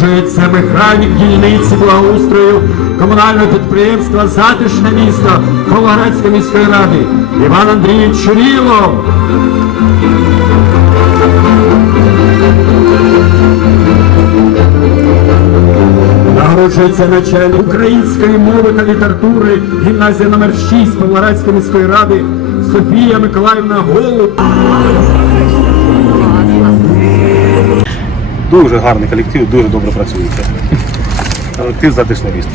Це механік дільниці благоустрою комунального підприємства Затишне місто Павлоградської міської ради Іван Андрійович Чурілов. Нагороджується начальник української мови та літератури гімназія номер 6 Павлоградської міської ради Софія Миколаївна Голуб. Дуже гарний колектив, дуже добре працюється. Колектив затишне місто.